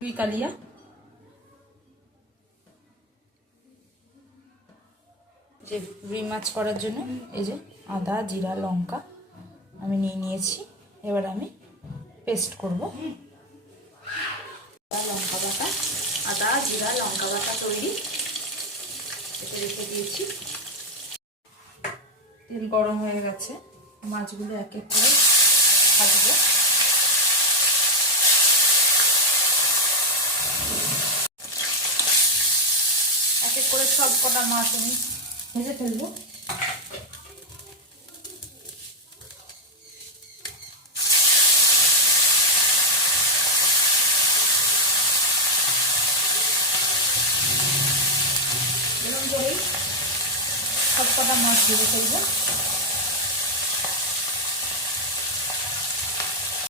রুই কালিয়া, যে রুই মাছ করার জন্য এই যে আদা জিরা লঙ্কা আমি নিয়েছি। এবার আমি পেস্ট করব। লঙ্কা বাটা, আদা জিরা লঙ্কা বাটা তৈরি, এটা রেখে দিয়েছি। তেল গরম হয়ে গেছে, মাছগুলো এক এক করে ভাজবো। এক এক করে সব কটা মাছ আমি ভেজে ফেলবো। এরকম করেই সব কটা মাছ ভেজে ফেলবো।